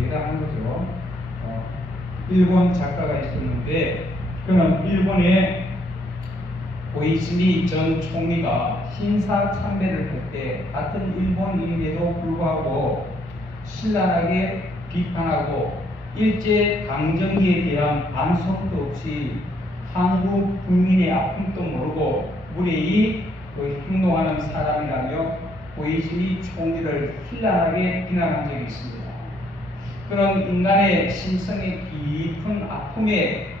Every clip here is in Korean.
대단한 거죠. 일본 작가가 있었는데 그는 일본의 고이즈미 전 총리가 신사참배를 할 때 같은 일본인임에도 불구하고 신랄하게 비판하고 일제 강점기에 대한 반성도 없이 한국 국민의 아픔도 모르고 무례히 행동하는 사람이라며 고이즈미 총리를 신랄하게 비난한 적이 있습니다. 그런 인간의 심성의 깊은 아픔에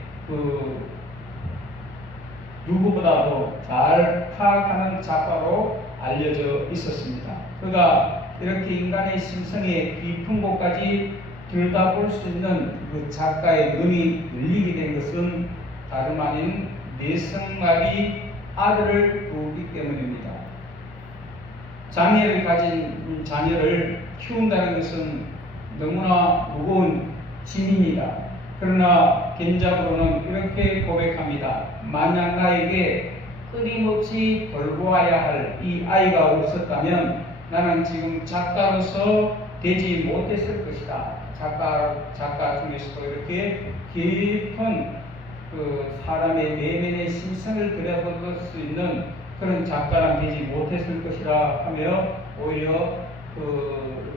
누구보다도 잘 파악하는 작가로 알려져 있었습니다. 그가 이렇게 인간의 심성의 깊은 곳까지 들여다볼 수 있는 그 작가의 눈이 열리게 된 것은 다름 아닌 내성마비 아들을 두었기 때문입니다. 장애를 가진 자녀를 키운다는 것은 너무나 무거운 짐입니다. 그러나 견자부로는 이렇게 고백합니다. 만약 나에게 끊임없이 돌보아야 할 이 아이가 없었다면 나는 지금 작가로서 되지 못했을 것이다. 작가 중에서도 이렇게 깊은 사람의 내면의 심성을 들여다볼 수 있는 그런 작가는 되지 못했을 것이라 하며 오히려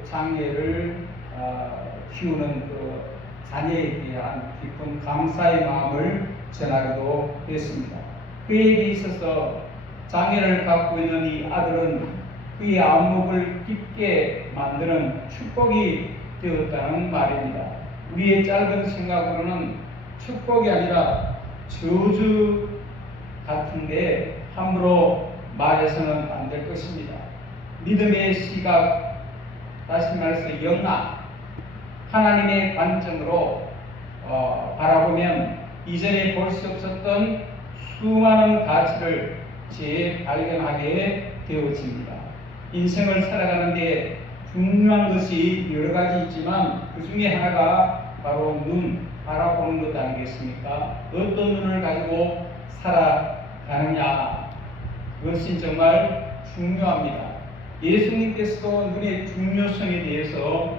장애를 키우는 자녀에 대한 깊은 감사의 마음을 전하기도 했습니다. 그에게 있어서 장애를 갖고 있는 이 아들은 그의 안목을 깊게 만드는 축복이 되었다는 말입니다. 우리의 짧은 생각으로는 축복이 아니라 저주 같은데 함부로 말해서는 안 될 것입니다. 믿음의 시각, 다시 말해서 영락, 하나님의 관점으로 바라보면 이전에 볼 수 없었던 수많은 가치를 재발견하게 되어집니다. 인생을 살아가는데 중요한 것이 여러 가지 있지만 그 중에 하나가 바로 눈, 바라보는 것 아니겠습니까? 어떤 눈을 가지고 살아가느냐, 그것이 정말 중요합니다. 예수님께서도 눈의 중요성에 대해서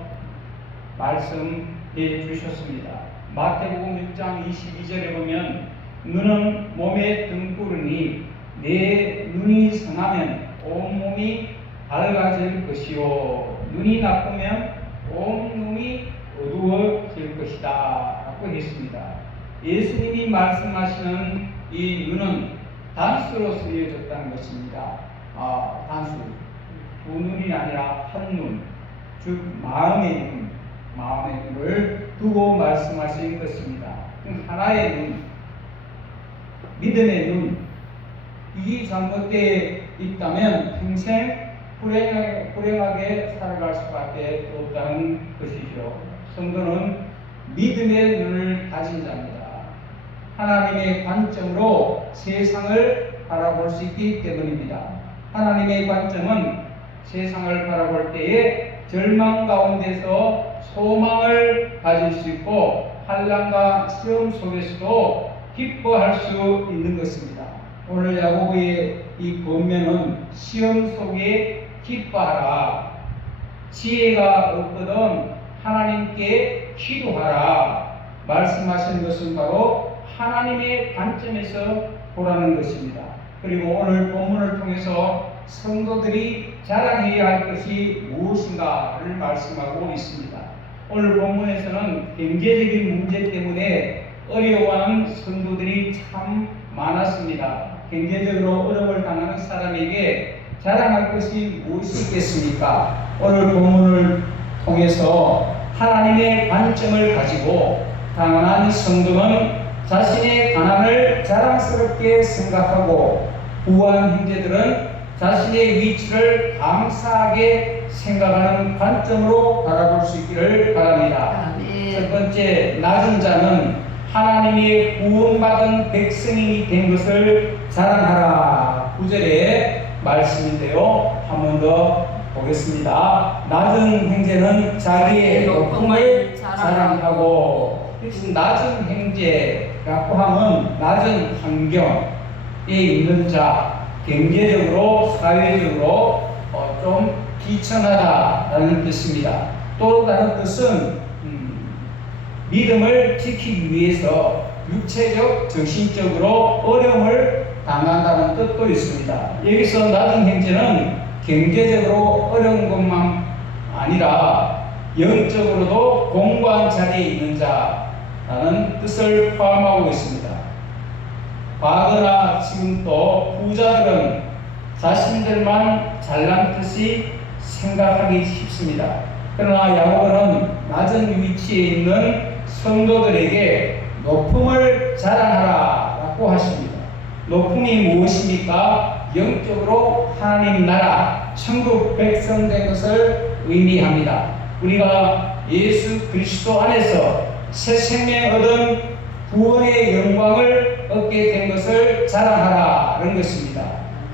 말씀해 주셨습니다. 마태복음 6장 22절에 보면 눈은 몸의 등불이니 내 눈이 성하면 온몸이 밝아질 것이요 눈이 나쁘면 온몸이 어두워질 것이다 라고 했습니다. 예수님이 말씀하시는 이 눈은 단수로 쓰여졌다는 것입니다. 단수, 두 눈이 아니라 한 눈, 즉 마음의 눈을 두고 말씀하신 것입니다. 하나의 눈, 믿음의 눈, 이 잘못되어 있다면 평생 불행하게 살아갈 수밖에 없다는 것이죠. 성도는 믿음의 눈을 가진 자입니다. 하나님의 관점으로 세상을 바라볼 수 있기 때문입니다. 하나님의 관점은 세상을 바라볼 때에 절망 가운데서 소망을 가질 수 있고 환난과 시험 속에서도 기뻐할 수 있는 것입니다. 오늘 야고보의 이 권면은 시험 속에 기뻐하라, 지혜가 없거든 하나님께 기도하라 말씀하시는 것은 바로 하나님의 관점에서 보라는 것입니다. 그리고 오늘 본문을 통해서 성도들이 자랑해야 할 것이 무엇인가를 말씀하고 있습니다. 오늘 본문에서는 경제적인 문제 때문에 어려워하는 성도들이 참 많았습니다. 경제적으로 어려움을 당하는 사람에게 자랑할 것이 무엇이 있겠습니까? 오늘 본문을 통해서 하나님의 관점을 가지고 가난한 성도는 자신의 가난을 자랑스럽게 생각하고 부한 형제들은 자신의 위치를 감사하게 생각하는 관점으로 바라볼 수 있기를 바랍니다. 첫 번째, 낮은 자는 하나님이 구원받은 백성이 된 것을 자랑하라. 9절의 말씀인데요. 한 번 더 보겠습니다. 낮은 형제는 자기의 높음을 자랑하고, 낮은 형제라고 하면 낮은 환경에 있는 자, 경제적으로 사회적으로 좀 비천하다라는 뜻입니다. 또 다른 뜻은 믿음을 지키기 위해서 육체적, 정신적으로 어려움을 당한다는 뜻도 있습니다. 여기서 낮은 형제는 경제적으로 어려운 것만 아니라 영적으로도 공고한 자리에 있는 자라는 뜻을 포함하고 있습니다. 과거나 지금도 부자들은 자신들만 잘난 듯이 생각하기 쉽습니다. 그러나 야고보는 낮은 위치에 있는 성도들에게 높음을 자랑하라 라고 하십니다. 높음이 무엇입니까? 영적으로 하나님 나라, 천국 백성 된 것을 의미합니다. 우리가 예수 그리스도 안에서 새 생명 얻은 구원의 영광을 얻게 된 것을 자랑하라는 것입니다.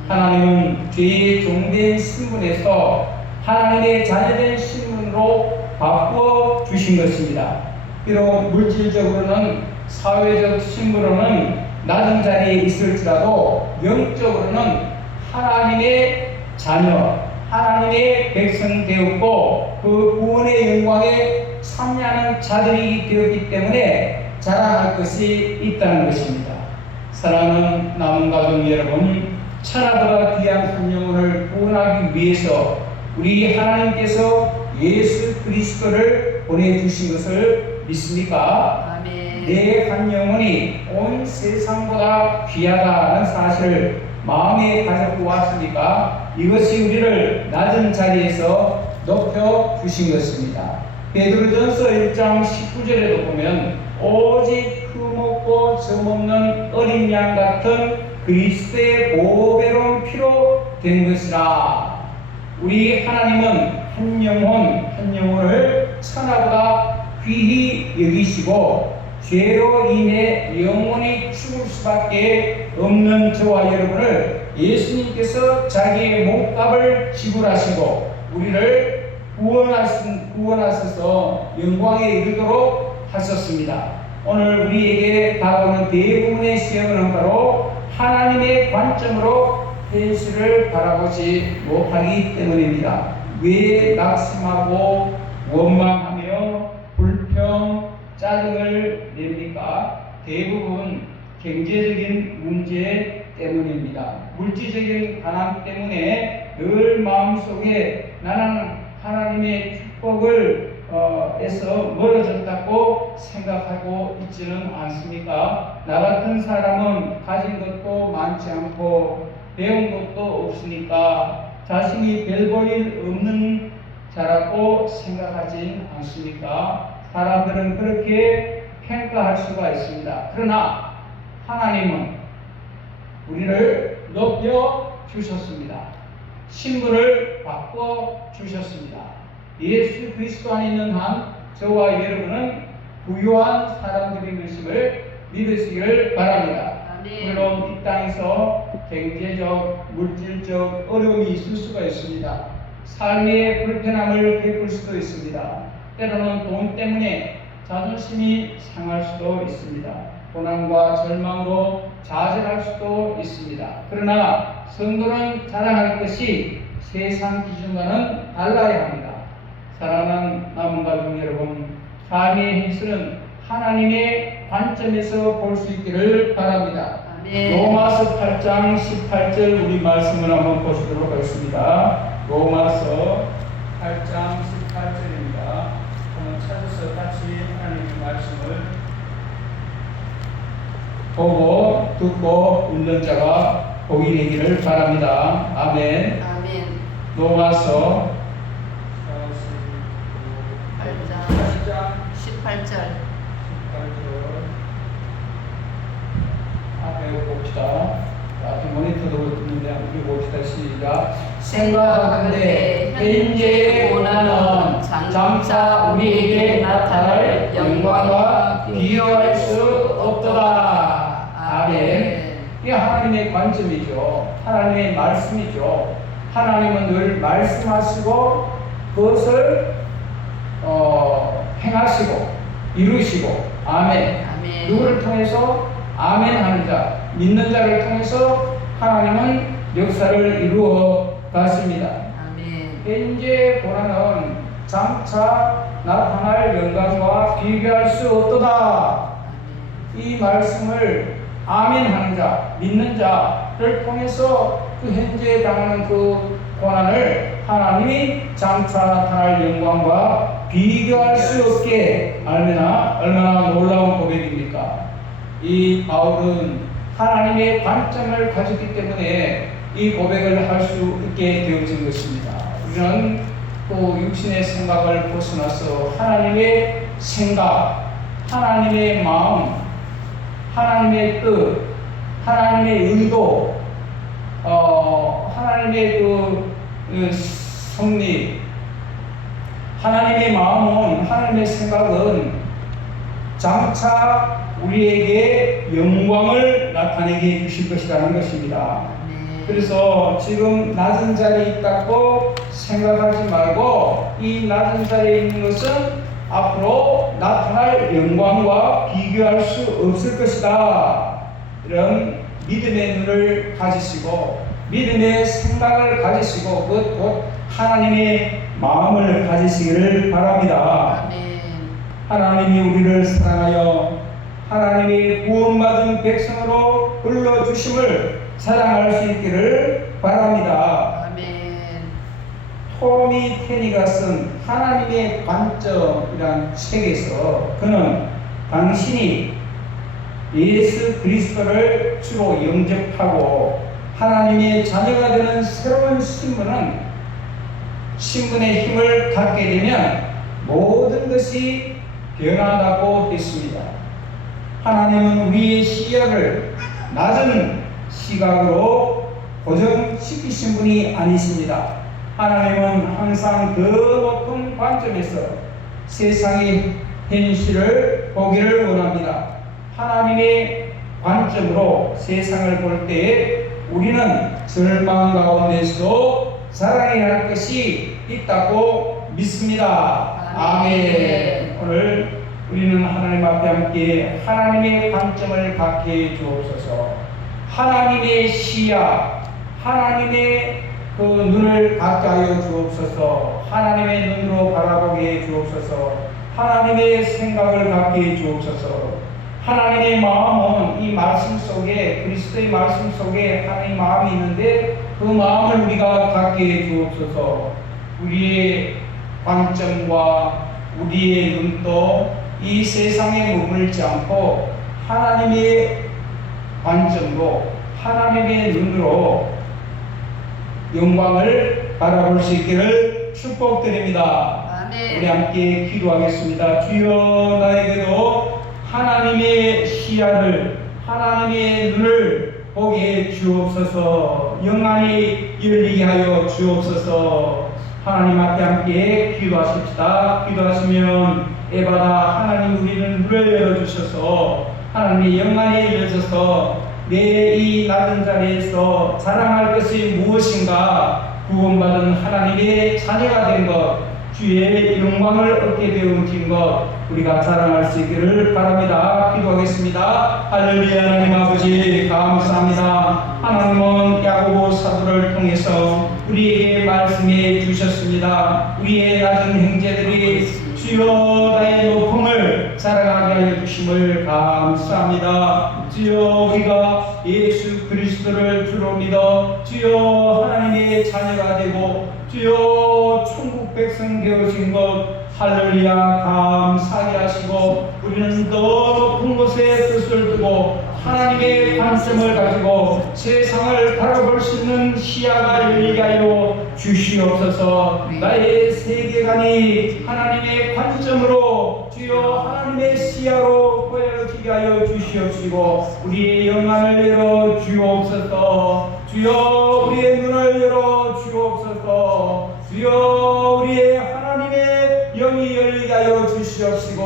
하나님은 죄의 종된 신분에서 하나님의 자녀된 신분으로 바꾸어 주신 것입니다. 비록 물질적으로는, 사회적 신분으로는 낮은 자리에 있을지라도 영적으로는 하나님의 자녀, 하나님의 백성이 되었고 그 구원의 영광에 참여하는 자들이 되었기 때문에 자랑할 것이 있다는 것입니다. 사랑하는 남은 가족 여러분, 천하보다 귀한 한 영혼을 구원하기 위해서 우리 하나님께서 예수 그리스도를 보내주신 것을 믿습니까? 아멘. 내 한 영혼이 온 세상보다 귀하다는 사실을 마음에 가지고 왔으니까 이것이 우리를 낮은 자리에서 높여 주신 것입니다. 베드로전서 1장 19절에도 보면 오직 흠없고 점없는 어린 양 같은 그리스도의 보배로운 피로 된 것이라. 우리 하나님은 한 영혼을 천하보다 귀히 여기시고 죄로 인해 영원히 죽을 수밖에 없는 저와 여러분을 예수님께서 자기의 몸값을 지불하시고 우리를 구원하셔서 영광에 이르도록 하셨습니다. 오늘 우리에게 다가오는 대부분의 시험은 바로 하나님의 관점으로 현실을 바라보지 못하기 때문입니다. 왜 낙심하고 원망하며 불평, 짜증을 냅니까? 대부분 경제적인 문제 때문입니다. 물질적인 가난 때문에 늘 마음속에 나는 하나님의 축복을 에서 멀어졌다고 생각하고 있지는 않습니까? 나 같은 사람은 가진 것도 많지 않고 배운 것도 없으니까 자신이 별 볼 일 없는 자라고 생각하진 않습니까? 사람들은 그렇게 평가할 수가 있습니다. 그러나 하나님은 우리를 높여 주셨습니다. 신분을 바꿔 주셨습니다. 예수 그리스도 안에 있는 한 저와 여러분은 부유한 사람들인 것임을 믿으시기를 바랍니다. 물론 이 땅에서 경제적, 물질적 어려움이 있을 수가 있습니다. 삶의 불편함을 겪을 수도 있습니다. 때로는 돈 때문에 자존심이 상할 수도 있습니다. 고난과 절망으로 좌절할 수도 있습니다. 그러나 성도는 자랑할 것이 세상 기준과는 달라야 합니다. 사랑하는 남은 가족 여러분, 삶의 현실은 하나님의 관점에서 볼 수 있기를 바랍니다. 로마서 8장 18절 우리 말씀을 한번 보시도록 하겠습니다. 로마서 8장 18절입니다. 한번 찾아서 같이 하나님의 말씀을 보고 듣고 읽는 자가 복이 되기를 바랍니다. 아멘. 아멘. 로마서 8장 18절. 앞에 봅시다. 앞에 모니터도 있는데 우리 봅시다. 시작. 생각하건대 현재의 고난은 장차 우리에게 나타날 영광과 비교할 수 없도다. 아멘. 이게 하나님의 관점이죠. 하나님의 말씀이죠. 하나님은 늘 말씀하시고 그것을 행하시고 이루시고 아멘. 아멘. 누구를 통해서? 아멘 하는 자, 믿는 자를 통해서 하나님은 역사를 이루어 갔습니다. 아멘. 현재 고난은 장차 나타날 영광과 비교할 수 없도다. 이 말씀을 아멘하는 자, 믿는 자를 통해서 그 현재 당하는 그 고난을 하나님이 장차 나타날 영광과 비교할 수 없게 얼마나 놀라운 고백입니까? 이 바울은 하나님의 관점을 가졌기 때문에 이 고백을 할 수 있게 되어진 것입니다. 우리는 또 육신의 생각을 벗어나서 하나님의 생각, 하나님의 마음, 하나님의 뜻, 하나님의 의도, 하나님의 그 섭리, 하나님의 마음은, 하나님의 생각은 장차 우리에게 영광을 나타내게 해주실 것이라는 것입니다. 그래서 지금 낮은 자리에 있다고 생각하지 말고 이 낮은 자리에 있는 것은 앞으로 나타날 영광과 비교할 수 없을 것이다. 이런 믿음의 눈을 가지시고 믿음의 생각을 가지시고 곧 하나님의 마음을 가지시기를 바랍니다. 하나님이 우리를 사랑하여 하나님의 구원받은 백성으로 불러주심을 사랑할 수 있기를 바랍니다. 토미 테니가 쓴 하나님의 관점이란 책에서 그는 당신이 예수 그리스도를 주로 영접하고 하나님의 자녀가 되는 새로운 신분의 힘을 갖게 되면 모든 것이 변한다고 했습니다. 하나님은 우리의 시야를 낮은 시각으로 고정시키신 분이 아니십니다. 하나님은 항상 더 높은 관점에서 세상의 현실을 보기를 원합니다. 하나님의 관점으로 세상을 볼 때에 우리는 절망 가운데서도 사랑해야 할 것이 있다고 믿습니다. 아멘. 오늘 우리는 하나님 앞에 함께 하나님의 관점을 갖게 해 주옵소서. 하나님의 시야, 하나님의 그 눈을 갖게 하여 주옵소서. 하나님의 눈으로 바라보게 해 주옵소서. 하나님의 생각을 갖게 해 주옵소서. 하나님의 마음은 이 말씀 속에, 그리스도의 말씀 속에 하나님의 마음이 있는데 그 마음을 우리가 갖게 해 주옵소서. 우리의 관점과 우리의 눈도 이 세상에 머물지 않고 하나님의 관점으로, 하나님의 눈으로 영광을 바라볼 수 있기를 축복드립니다. 우리 함께 기도하겠습니다. 주여, 나에게도 하나님의 시야를, 하나님의 눈을 보게 해 주옵소서. 영안이 열리게 하여 주옵소서. 하나님 앞에 함께 기도하십시다. 기도하시면 에바다 하나님 우리는 눈을 열어주셔서 하나님의 영안이 열려져서 내 이 낮은 자리에서 자랑할 것이 무엇인가, 구원받은 하나님의 자녀가 된 것, 주의 영광을 얻게 되어진 것 우리가 자랑할 수 있기를 바랍니다. 기도하겠습니다. 할렐루야. 하나님 아버지 감사합니다. 하나님은 야고보 사도를 통해서 우리에게 말씀해 주셨습니다. 우리의 낮은 형제들이 주여 나의 높음을 자랑하게 하여 주심을 감사합니다. 주여 우리가 예수 그리스도를 주로 믿어 주여 하나님의 자녀가 되고 주여 천국 백성 되어진 것 할렐루야 감사하게 하시고 우리는 더 높은 곳에 뜻을 두고 하나님의 관점을 가지고 세상을 바라볼 수 있는 시야가 열리게 하여 주시옵소서. 나의 세계관이 하나님의 관점으로 주여 하나님의 시야로 보여지게 하여 주시옵시고 우리의 영안을 열어 주옵소서. 주여 우리의 눈을 열어 주옵소서. 주여 우리의 하나님의 영이 열리게 하여 주시옵시고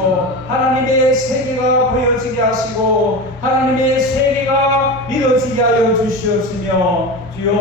하나님의 세계가 보여지게 하시고 하나님의 세계가 믿어지게 하여 주시옵시며 주여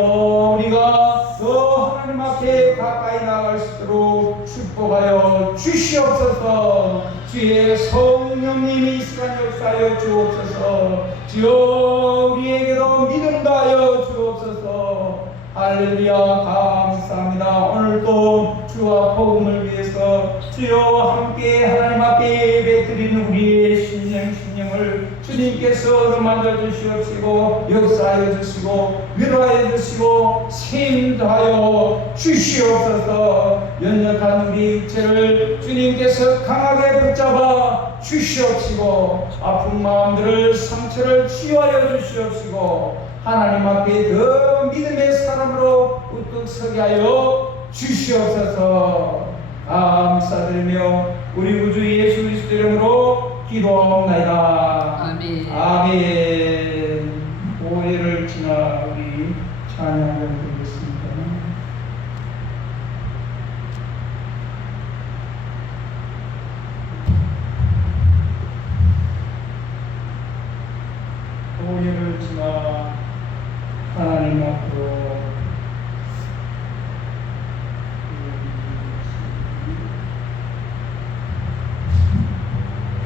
우리가 더 하나님 앞에 가까이 나갈 수 있도록 축복하여 주시옵소서. 주의 성령님이 이 시간 역사하여 주옵소서. 주여 우리에게도 믿음 다하여 주옵소서. 할렐루야 감사합니다. 오늘도 주와 복음을 위해서 주여 함께 하나님 앞에 예배드리는 우리의 신령을 주님께서 어루만져 주시옵시고 역사하여 주시고 위로하여 주시고 세임하여 주시옵소서. 연약한 우리 육체를 주님께서 강하게 붙잡아 주시옵시고 아픈 마음들을 상처를 치유하여 주시옵시고 하나님 앞에 더 믿음의 사람으로 우뚝 서게 하여 주시옵소서. 감사드리며 우리 구주 예수 그리스도 이름으로 기도하옵나이다. 아멘. 아멘. 오해를 지나 우리 찬양을 드리겠습니다. 오해를 지나 하나님 앞으로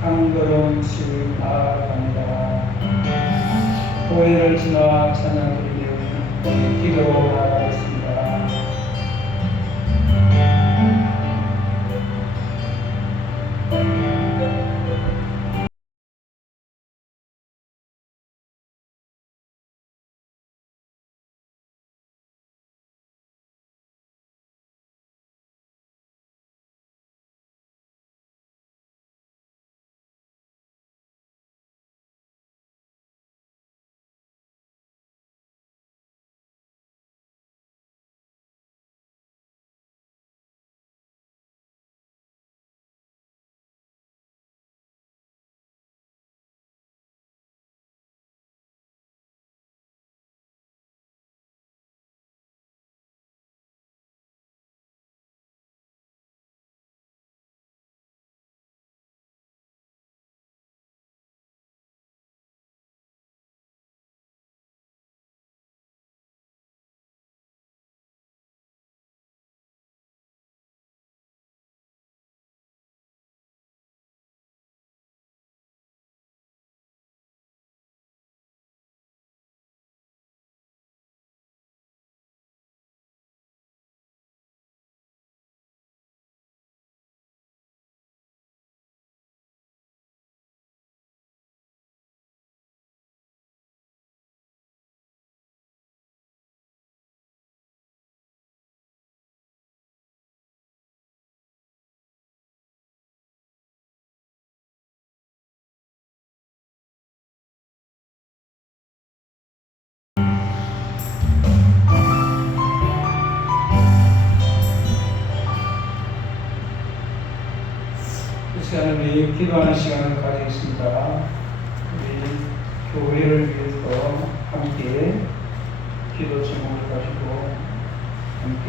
한 걸음씩 나아갑니다. 오해를 지나 찬양드리며 기도로 나아가겠습니다. 시간을 위해 기도하는 시간을 가지겠습니다. 우리 교회를 위해서 함께 기도 제목을 가지고 함께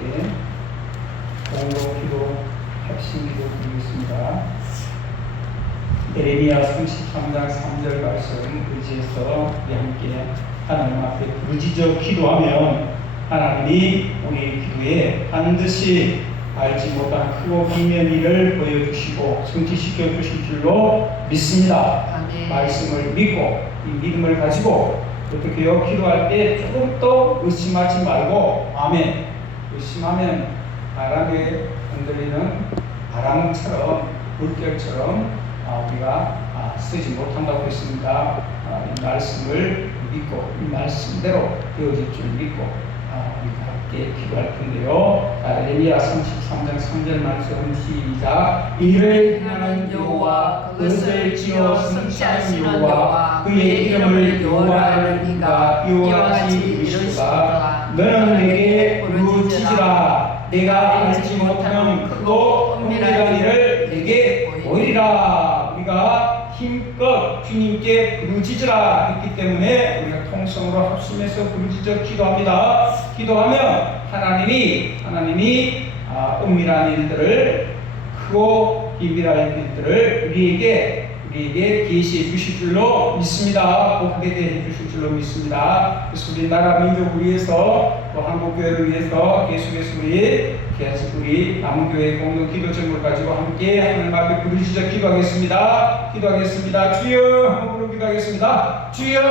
공동 기도, 합심 기도 드리겠습니다. 에레미야 33장 3절 말씀 의지해서 우리 함께 하나님 앞에 부르짖어 기도하면 하나님이 우리 기도에 반드시 알지 못한 크고 기이한 일을 보여주시고 성취시켜 주실 줄로 믿습니다. 아멘. 말씀을 믿고 이 믿음을 가지고 어떻게요? 기도할 때 조금도 의심하지 말고 아멘. 의심하면 바람에 흔들리는 바람처럼 물결처럼 우리가 쓰지 못한다고 했습니다. 이 말씀을 믿고 이 말씀대로 되어질 줄 믿고 우리가 함께 기도할 텐데요. 에레미야 33장 3절 말씀 시작. 이를 행하는 여호와 그것을 지어 성취하시는 여호와 그의 이름을 여호와를 니가 이와 같이 이르시도다. 너는 내게 부르짖으라. 내가 알지 못하는 크고 은밀한 일을 내게 보이리라. 우리가 힘껏 주님께 부르짖으라 했기 때문에 우리가 통성으로 합심해서 부르짖어 기도합니다. 기도하면 하나님이 은밀한 일들을 크고 비밀한 일들을 우리에게 계시해 주실 줄로 믿습니다. 복하게 해 주실 줄로 믿습니다. 그래서 우리 나라 민족을 위해서 또 한국교회를 위해서 계속해서 우리 남교회 공동 기도 제목을 가지고 함께 하나님 앞에 부르짖어 기도하겠습니다. 기도하겠습니다. 주여 한국으로 기도하겠습니다. 주여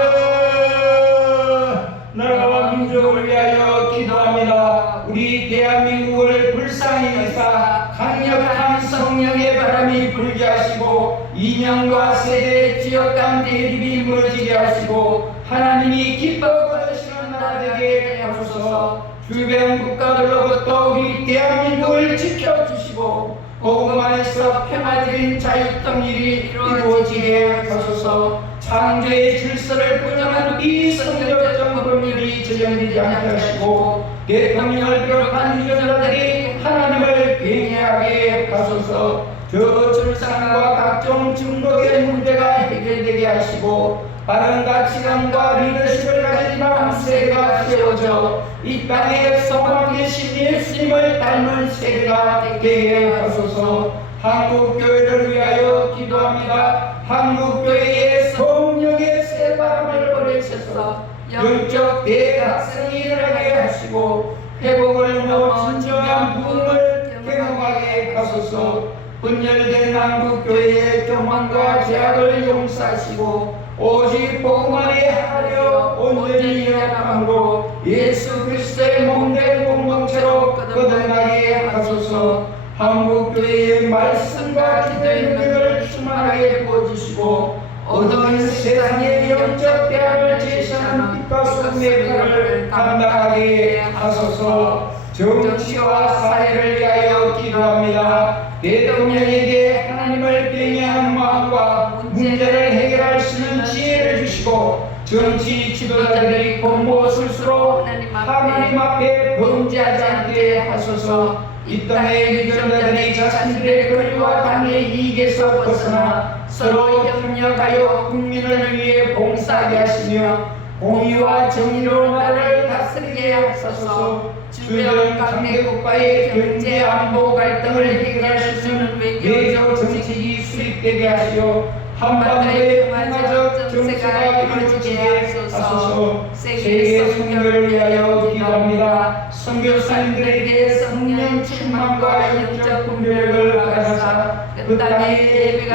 나라와 민족을 위하여 기도합니다. 우리 대한민국을 불쌍히 여기사 강력한 성령의 바람이 불게 하시고 이념과 세대 지역 간 대립이 무너지게 하시고 하나님이 기뻐하시는 나라 되게 하소서. 주변 국가들로부터 우리 대한민국을 지켜주시고 복음 안에서 평화적인 자유통일이 이루어지게 하소서. 창조의 질서를 부정한 비성경적 법률이 적용되지 않게 하시고 대통령을 비롯한 유전자들이 하나님을 빙의하게 하소서. 저출산과 각종 중독의 문제가 해결되게 하시고 바른 가치관과 리더십을 가진 다음세대가 세워져 이 땅에 소망되신 예수님을 닮은 세대가 되게 하소서. 한국교회를 위하여 기도합니다. 한국교회에 성령의 새바람을 보내셔서 영적 대각성이 일어나게 하시고 회복을 넘어 진정한 부흥을 경험하게 하소서. 분열된 한국교회의 교만과 죄악을 용서하시고 오직 복음 안에 하려 온전히 연합함으로 예수 그리스도의 몸된 공동체로 거듭나게 하소서. 한국교회의 말씀과 기도의 능력을 충만하게 부어주시고 어두운 세상의 영적 대안을 제시하는 빛과 소금의 칼을 감당하게 하소서. 정치와 사회를 위하여 기도합니다. 대통령에게 하나님을 경외하는 마음과 문제를 해결할 수 있는 지혜를 주시고 정치 지도자들이 공모술수로 하나님 앞에 범죄하지 않게 하소서. 이 땅의 유전자들이 자신들의 권리와 당의 이익에서 벗어나 서로 협력하여 국민을 위해 봉사하게 하시며 공의와 정의로 나라를 다스리게 하소서. 주변 강대국과의 경제 안보 갈등을 해결할 수 있는 외교 정책이 수립되게 하시어 한반도의 평화적 정세가 이루어지게 하소서. 세계 선교를 위하여 기도합니다. 선교사님들에게 성령 충만과 영적 분별을 허가하사 그 땅에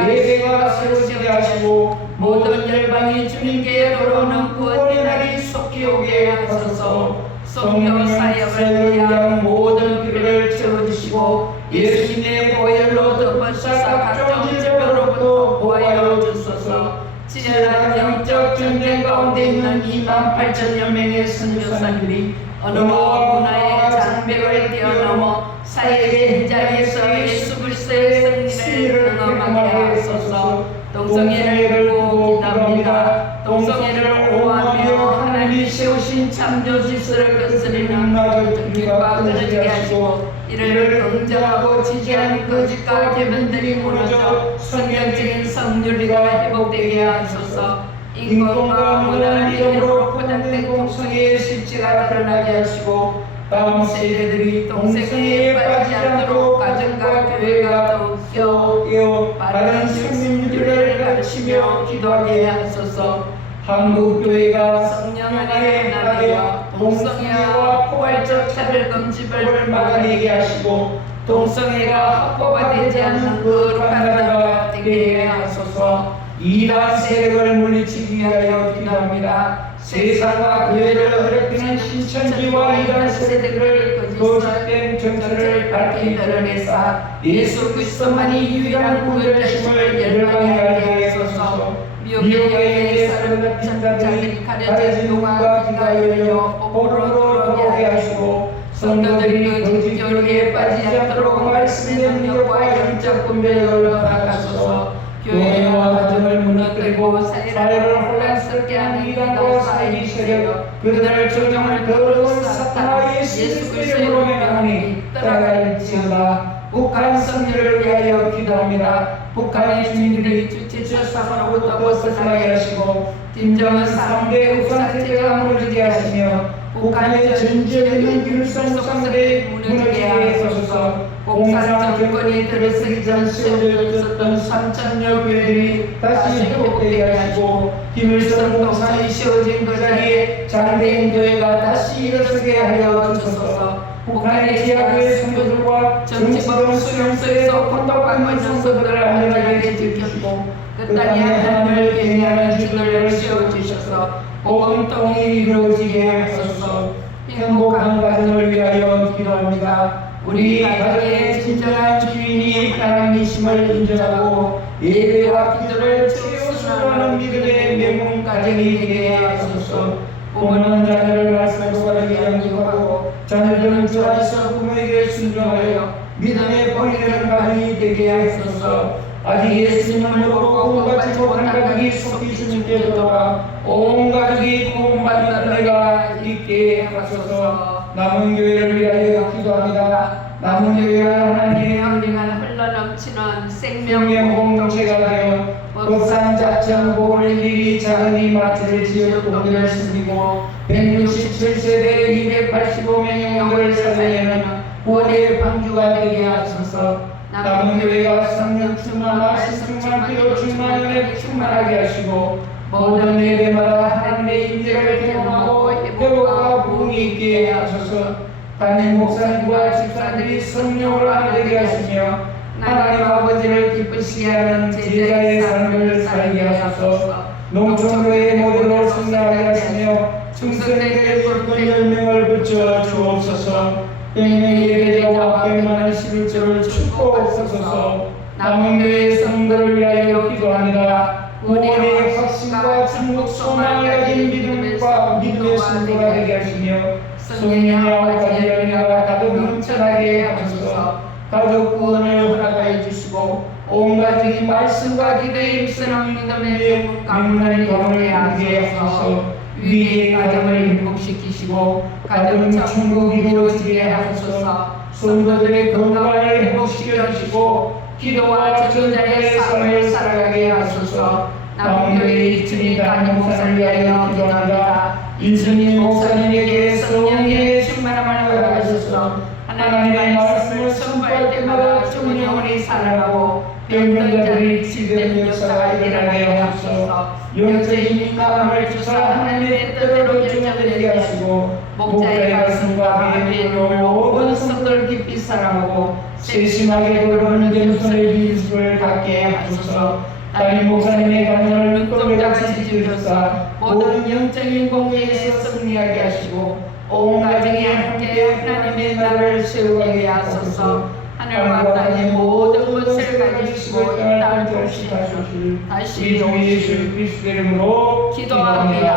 예배가 세워지게 하시고 모든 열방이 주님께 돌아오는 구원의 날이 속히 오게 하소서. 성령 사역을 위한 모든 필요를 채워주시고 예수님의 보혈로 덮어주사 각종 질병으로부터 보호하여 주소서. 치열한 영적 전쟁 가운데 있는 28,000여 명의 선교사님들이 언어와 문화의 장벽을 뛰어넘어 사역의 현장에서 예수 그리스도의 승리를 경험하게 하소서. 동성애를 들고 기도합니다. 동성애를 옹호하며 하나님이 세우신 창조 질서를 건설하는 정기가 끊어지게 하시고 이를 긍정하고 지지하는 거짓과 계명들이 무너져 성경적인 성윤리가 회복되게 하소서. 인권과 문화를 이름으로 포장된 동성애의 실체가 드러나게 하시고 다음 세대들이 동성애에 빠지지 않도록 가정과 교회가 더욱 깨어 바른 생명윤리를 가르치며 기도하게 하소서. 한국교회가 성령 안에 하나되어 동성애와 포괄적 차별금지를 막아내게 하시고 동성애가 합법화되지 않는 거룩한 나라가 되게 하소서. 이단 세력을 물리치기 위하여 기도합니다. 세상과 교회를 어렵히는 신천지와 이단 세력을 거짓된 정체를 밝히 드러내사 예수 그리스도만이 유일한 구별자심을 열방에 알게 하소서. 미혹의 사람과 천자들이 가려진 눈과 귀가 열려 복으로 보게 하시고 성도들이 거짓 교리에 빠지지 않도록 말씀의 능력과 영적 분별을 허락하소서. 교회와 가정을 무너뜨리고 사회를 혼란스럽게 하는 이단과 사이비 세력 그들을 조종을 더러운 사탄과 예수 그리스도로 명하니 따라갈지어다. 북한 성리를 위하여 기도합니다. 북한의 주민들이 주체적 사고로부터 벗어나게 하시고 김정은 3대 우상체제가 무너지게 하시며 북한의 전지에 있는 율성성들이 무너지게 하소서. 공산 정권이 들어서기 전 세워져 있었던 3,000여 교회들이 다시 회복되게 하시고 김일성 공산이 세워진 그 자리에 장대인 교회가 다시 일어서게 하여 주소서. 북한의 지하교회 성도들과 정치범 수용소에서 고통받는 성도들을 안전하게 지키시고 그 땅에 하나님을 경외하는 주들을 세워주셔서 온 땅이 이루어지게 하소서. 행복한 가정을 위하여 기도합니다. 우리 가정의 진정한 주인이 하나님이심을 인정하고 예배와 기도를 최우선으로 하는 믿음의 명문 가정이 되게 하소서. 부모는 자녀를 말씀으로 바르게 양육하고 자녀들은 주 안에서 부모에게 순종하여 믿음의 본이되는 가정이 되게 하소서. 아직 예수님을 모르고 구원받지 못한 가족이 속히 주님께 돌아와 온 가족이 구원받는 은혜가 있게 하소서. 남은 교회를 위하여 기도합니다. 남은 교회가 하나님의 영원한 흘러넘치는 생명 생명 공동체가 되어 법산 자청 보를 일이 작은 이 마트를 지어 공연을 섬기고 167세대 285명의 영혼을 살려내는 구원의 방주가 되게 하소서. 남은 교회가 성령 충만, 말씀 충만, 기도 충만, 은혜 충만하게 하시고 모든 예배마다 하나님의 임재를 경험하고 회복과 부흥이 있게 하소서. 담임 목사님과 집사들이 성령으로 하나 되게 하시며 하나님 아버지를 기쁘시게 하는 제자의 삶을 살게 하소서. 농촌교회의 모두를 성장하게 하시며 충성되게 굵은 10명을 붙여 주옵소서. 100명의 예배자와 100만의 11조를 축복하소서. 남은 교회의 성도를 위하여 기도합니다. 구원의 확신과 천국 소망을 가진 믿음의 성도가 되게 하시며 성령과 자녀가 가득 넘쳐나게 하소서. 가족 구원을 허락하여 주시고 온 가족이 말씀과 기도에 입선한 믿음의 강건한 결혼을 이루게 하소서. 위의 가정을 행복시키시고 가정 천국이 이루어지게 하소서. 성도들의 건강을 회복시켜 주시고 기도와 전자의 삶을 살아가게 하소서. 남은 교회 이춘희 담임 목사를 위하여 기도합니다. 이춘희 목사님에게 성령의 충만함을 허락하소서. 하나님의 말씀을 선포할 때마다 죽은 영혼이 살아나고 병든 자들이 치유되는 역사가 일어나게 하소서. 영적인 민감함을 주사 하나님의 뜻대로 결정되게 하시고 목자의 가슴과 배를 모든 성도를 깊이 사랑하고 세심하게 돌보는 겸손의 민수를 갖게 하소서. 담임 목사님의 가정을 눈동자같이 지으소서. 모든 영적인 공예에서 승리하게 하시고 온 가정이 함께 하나님의 나라를 세우게 하소서. 하늘과 땅의 모든 것을 가지시고 이 땅을 통치하소서. 다시 우리 주 예수 그리스도의 이름으로 기도합니다.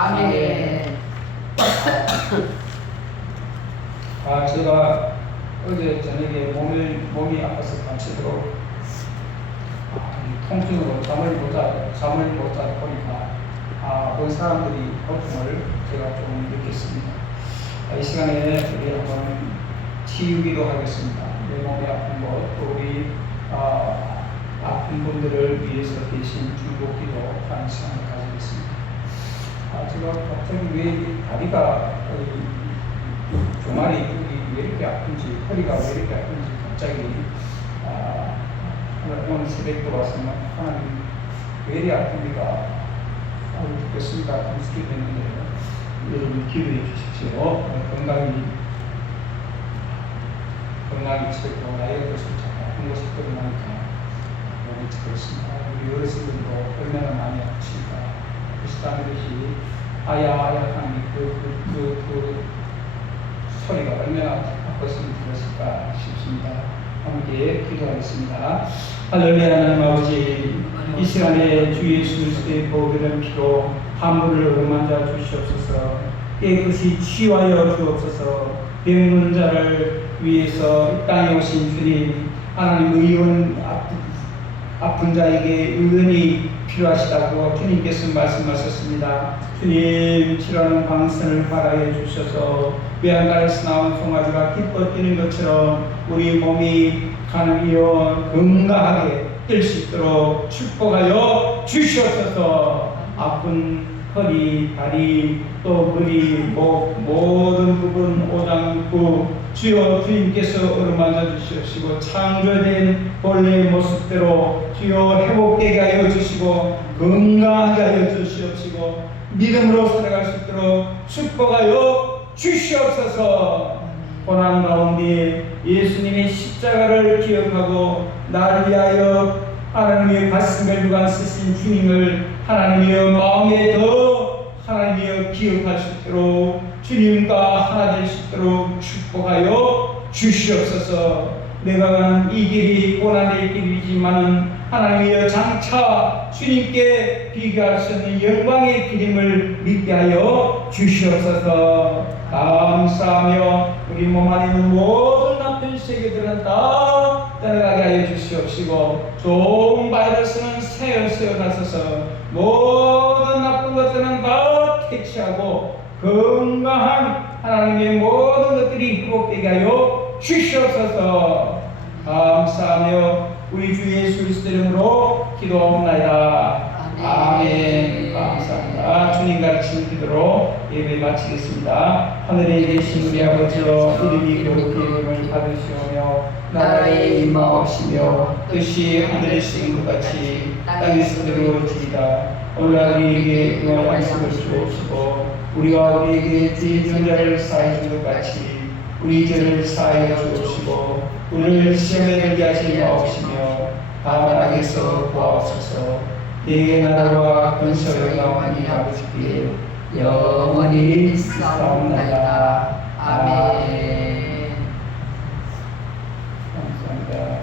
아멘. 제가 어제 저녁에 몸이 아파서 밤새도록 통증으로 잠을 못 자다 보니까 본 사람들이 고통을 제가 좀 느꼈습니다. 이 시간에 우리 한번 치유기도 하겠습니다. 내 몸이 아픈 것, 또 우리 아픈 분들을 위해서 대신 중보기도 하는 시간을 가지겠습니다. 제가 갑자기 왜 다리가 종아리 쪽이 왜 이렇게 아픈지, 허리가 왜 이렇게 아픈지 갑자기 오늘 새벽에 와서 하나님 왜 이리 아픕니까? 듣겠습니다. 감사히 됐는데 여러분 기도해 주십시오. 건강이 치고 나의 것을 아픈 것이 끝나니까 몸이 치겠습니다. 우리 어르신들도 얼마나 많이 아프실까. 그리스도의 것이 아야하니 그 소리가 얼마나 아팠으면 들었을까 싶습니다. 함께 기도하겠습니다. 할렐루야. 하나님 아버지, 이 시간에 주 예수 그리스도의 보혈의 피로 화물을 어루만져 주시옵소서. 깨끗이 치유하여 주옵소서. 병든 자를 위해서 이 땅에 오신 주님, 하나님 아픈 자에게 의원이 필요하시다고 주님께서 말씀하셨습니다. 주님, 치료하는 방선을 발하여 주셔서 외양간에서 나온 송아지가 기뻐 뛰는 것처럼 우리 몸이 하나님이여 건강하게 뛸 수 있도록 축복하여 주시옵소서. 아픈 허리, 다리, 또 머리, 목, 모든 부분, 오장부 주여 주님께서 어루만져 주시옵시고 창조된 본래의 모습대로 주여 회복되게 하여 주시고 건강하게 하여 주시옵시고 믿음으로 살아갈 수 있도록 축복하여 주시옵소서. 고난 가운데 예수님의 십자가를 기억하고 나를 위하여 하나님의 가슴을 누가 쓰신 주님을 하나님의 마음에 더 하나님이여 기억할 수 있도록 주님과 하나 될 수 있도록 축복하여 주시옵소서. 내가 가는 이 길이 고난의 길이지만은 하나님이여 장차 주님께 비교할 수 없는 영광의 길임을 믿게 하여 주시옵소서. 감사하며 우리 몸 안에 있는 모든 나쁜 세계들은 다 떠나가게 하여 주시옵시고 좋은 바이러스는 세어 나서서 모든 나쁜 것들은 다 퇴치하고 건강한 하나님의 모든 것들이 회복되게 하여 주시옵소서. 감사하며 우리 주 예수 그리스도 이름으로 기도하옵나이다. 아멘. 감사합니다. 주님 가르치는 기도로 예배 마치겠습니다. 하늘에 계신 우리 아버지여 이름이 거룩히 여김을 받으시오며 나라의 임하옵시며 뜻이 하늘에서 이룬 것 같이 땅에서 이루어지이다. 오늘 우리에게 그와 말씀을 주옵시고 우리가 우리에게 죄 지은 자를 사하여 준 것 같이 우리 죄를 사하여 주옵시고 우리를 시험에 들게 하지 마옵시며 다만 악에서 구하옵소서. 내게 나라와 권세와 영원히 아버지께 영원히 있사옵나이다. 아멘. 감사합니다.